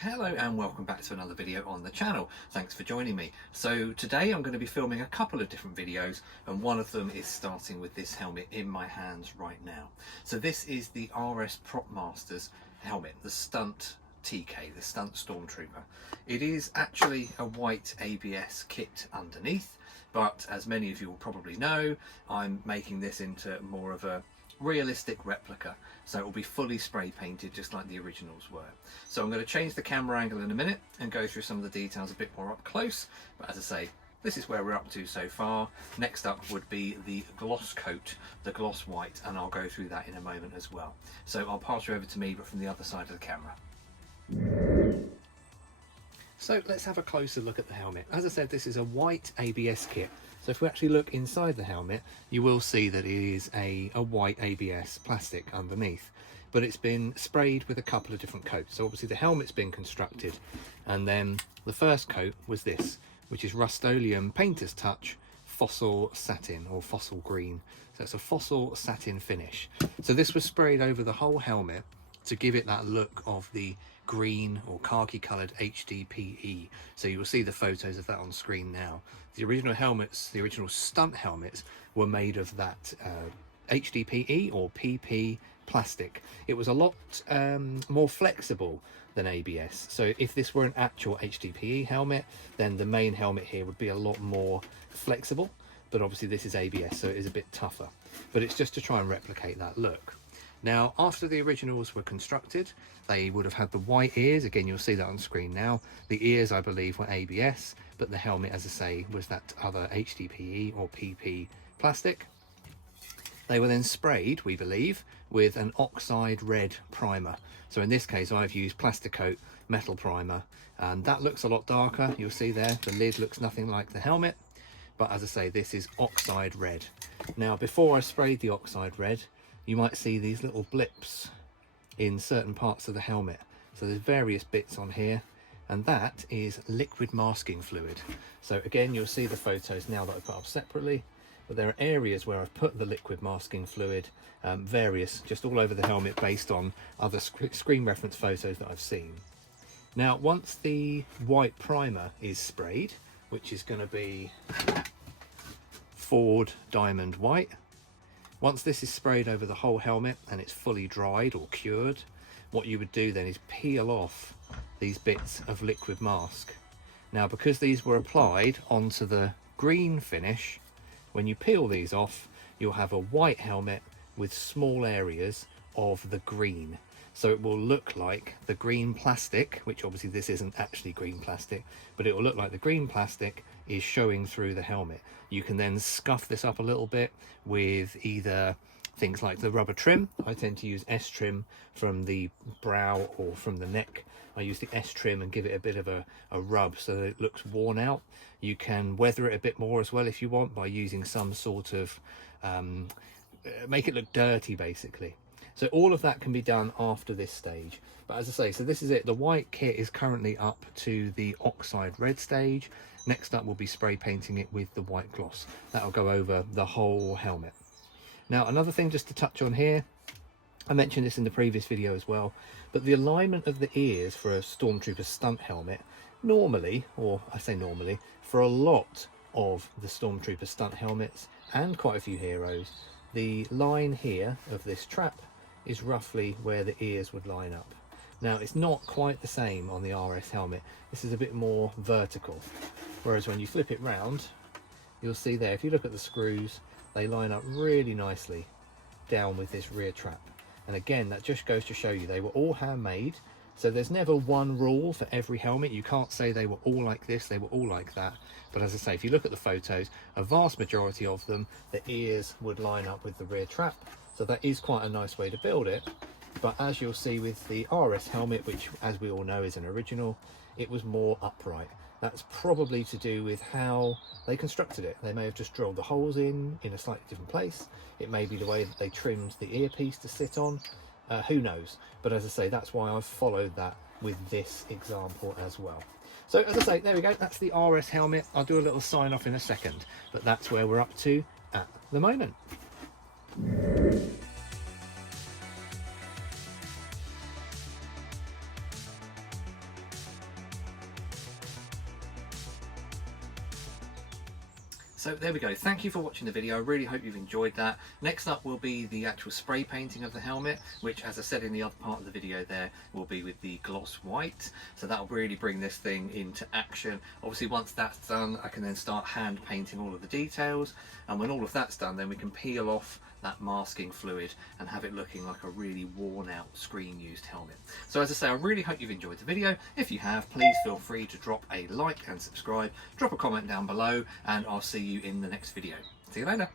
Hello and welcome back to another video on the channel. Thanks for joining me. So today I'm going to be filming a couple of different videos, and one of them is starting with this helmet in my hands right now. So this is the RS Prop Masters helmet, the Stunt TK, the Stunt Stormtrooper. It is actually a white ABS kit underneath, but as many of you will probably know, I'm making this into more of a realistic replica, so it will be fully spray painted just like the originals were. So I'm going to change the camera angle in a minute and go through some of the details a bit more up close, but as I say, this is where we're up to so far. Next up would be the gloss coat, the gloss white, and I'll go through that in a moment as well. So I'll pass you over to me, but from the other side of the camera. So let's have a closer look at the helmet. As I said, this is a white ABS kit. So if we actually look inside the helmet, you will see that it is a white ABS plastic underneath, but it's been sprayed with a couple of different coats. So obviously the helmet's been constructed, and then the first coat was this, which is Rust-Oleum Painter's Touch Fossil Satin, or Fossil Green. So it's a fossil satin finish. So this was sprayed over the whole helmet to give it that look of the green or khaki coloured HDPE. So you will see the photos of that on screen now. The original helmets, the original stunt helmets, were made of that HDPE or PP plastic. It was a lot more flexible than ABS. So if this were an actual HDPE helmet, then the main helmet here would be a lot more flexible, but obviously this is ABS, so it is a bit tougher. But it's just to try and replicate that look. Now, after the originals were constructed, they would have had the white ears. Again, you'll see that on screen now. The ears, I believe, were ABS, but the helmet, as I say, was that other HDPE or PP plastic. They were then sprayed, we believe, with an oxide red primer. So in this case, I've used Plasticoat metal primer, and that looks a lot darker. You'll see there, the lid looks nothing like the helmet, but as I say, this is oxide red. Now, before I sprayed the oxide red, you might see these little blips in certain parts of the helmet. So there's various bits on here, and that is liquid masking fluid. So again, you'll see the photos now that I put up separately, but there are areas where I've put the liquid masking fluid, various, just all over the helmet based on other screen reference photos that I've seen. Now, once the white primer is sprayed, which is going to be Ford Diamond White, once this is sprayed over the whole helmet and it's fully dried or cured, what you would do then is peel off these bits of liquid mask. Now, because these were applied onto the green finish, when you peel these off, you'll have a white helmet with small areas of the green. So it will look like the green plastic, which obviously this isn't actually green plastic, but it will look like the green plastic is showing through the helmet. You can then scuff this up a little bit with either things like the rubber trim. I tend to use S trim from the brow or from the neck. I use the S trim and give it a bit of a rub so that it looks worn out. You can weather it a bit more as well if you want by using some sort of make it look dirty basically. So all of that can be done after this stage. But as I say, so this is it. The white kit is currently up to the oxide red stage. Next up, we'll be spray painting it with the white gloss. That'll go over the whole helmet. Now, another thing just to touch on here, I mentioned this in the previous video as well, but the alignment of the ears for a Stormtrooper stunt helmet, normally, or I say normally, for a lot of the Stormtrooper stunt helmets and quite a few heroes, the line here of this trap is roughly where the ears would line up. Now, it's not quite the same on the RS helmet. This is a bit more vertical, whereas when you flip it round, you'll see there, if you look at the screws, they line up really nicely down with this rear trap. And again, that just goes to show you they were all handmade, so there's never one rule for every helmet. You can't say they were all like this, they were all like that. But as I say, if you look at the photos, a vast majority of them, the ears would line up with the rear trap. So that is quite a nice way to build it. But as you'll see with the RS helmet, which as we all know is an original, it was more upright. That's probably to do with how they constructed it. They may have just drilled the holes in a slightly different place. It may be the way that they trimmed the earpiece to sit on. Who knows? But as I say, that's why I've followed that with this example as well. So as I say, there we go. That's the RS helmet. I'll do a little sign off in a second, but that's where we're up to at the moment. So there we go. Thank you for watching the video. I really hope you've enjoyed that. Next up will be the actual spray painting of the helmet, which, as I said in the other part of the video there, will be with the gloss white. So that'll really bring this thing into action. Obviously, once that's done, I can then start hand painting all of the details. And when all of that's done, then we can peel off that masking fluid and have it looking like a really worn out screen used helmet. So as I say, I really hope you've enjoyed the video. If you have, please feel free to drop a like and subscribe, drop a comment down below, and I'll see you in the next video. See you later.